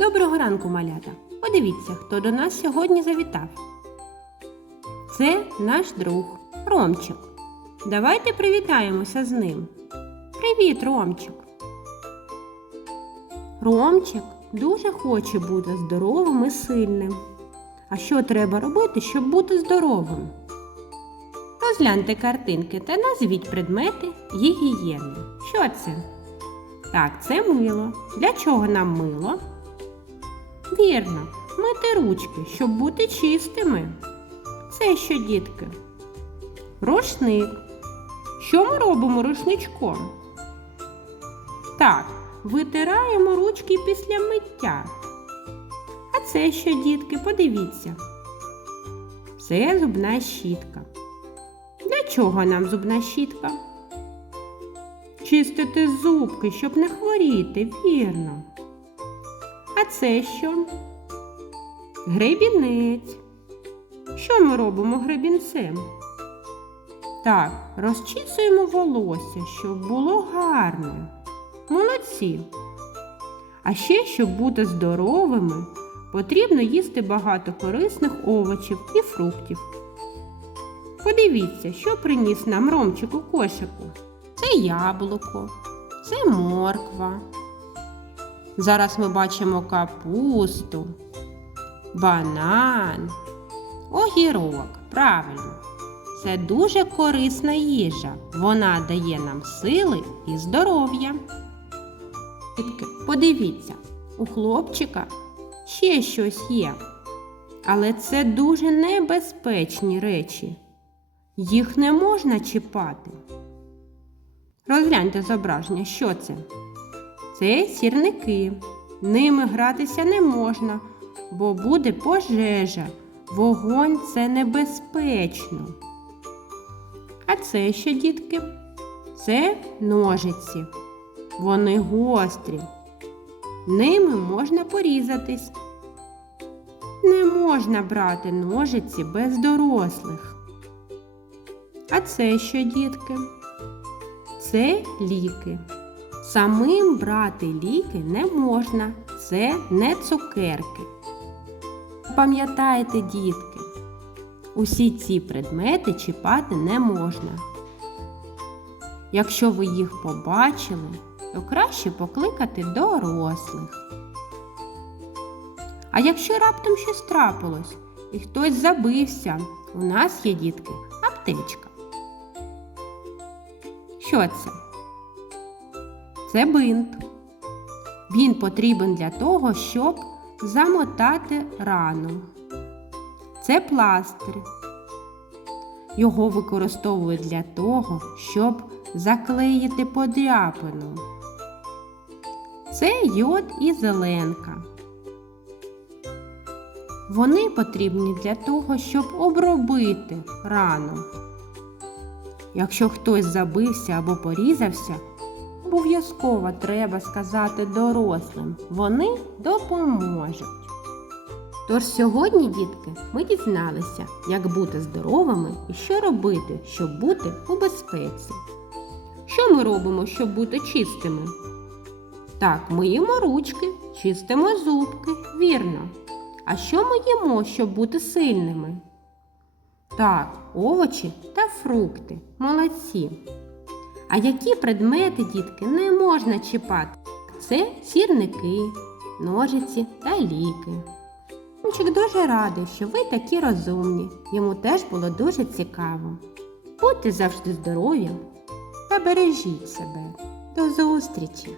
Доброго ранку, малята! Подивіться, хто до нас сьогодні завітав. Це наш друг Ромчик. Давайте привітаємося з ним. Привіт, Ромчик! Ромчик дуже хоче бути здоровим і сильним. А що треба робити, щоб бути здоровим? Розгляньте картинки та назвіть предмети гігієни. Що це? Так, це мило. Для чого нам мило? Вірно, мити ручки, щоб бути чистими. Це що, дітки? Рушник. Що ми робимо рушничком? Так, витираємо ручки після миття. А це що, дітки, подивіться. Це зубна щітка. Для чого нам зубна щітка? Чистити зубки, щоб не хворіти, вірно. А це що? Гребінець. Що ми робимо гребінцем? Так, розчісуємо волосся, щоб було гарне. Молодці. А ще, щоб бути здоровими, потрібно їсти багато корисних овочів і фруктів. Подивіться, що приніс нам Ромчик у кошику. Це яблуко, це морква. Зараз ми бачимо капусту, банан, огірок. Правильно. Це дуже корисна їжа. Вона дає нам сили і здоров'я. Подивіться, у хлопчика ще щось є. Але це дуже небезпечні речі. Їх не можна чіпати. Розгляньте зображення, що це? Це сірники. Ними гратися не можна, бо буде пожежа. Вогонь це небезпечно. А це що, дітки? Це ножиці. Вони гострі. Ними можна порізатись. Не можна брати ножиці без дорослих. А це що, дітки? Це ліки. Самим брати ліки не можна, це не цукерки. Пам'ятайте, дітки, усі ці предмети чіпати не можна. Якщо ви їх побачили, то краще покликати дорослих. А якщо раптом щось трапилось і хтось забився, у нас є дітки аптечка. Що це? Це бинт. Він потрібен для того, щоб замотати рану. Це пластир. Його використовують для того, щоб заклеїти подряпину. Це йод і зеленка. Вони потрібні для того, щоб обробити рану. Якщо хтось забився або порізався, обов'язково треба сказати дорослим. Вони допоможуть. Тож сьогодні, дітки, ми дізналися, як бути здоровими і що робити, щоб бути у безпеці. Що ми робимо, щоб бути чистими? Так, миємо ручки, чистимо зубки, вірно. А що ми їмо, щоб бути сильними? Так, овочі та фрукти. Молодці. А які предмети, дітки, не можна чіпати? Це сірники, ножиці та ліки. Мчик дуже радий, що ви такі розумні. Йому теж було дуже цікаво. Будьте завжди здорові та бережіть себе. До зустрічі!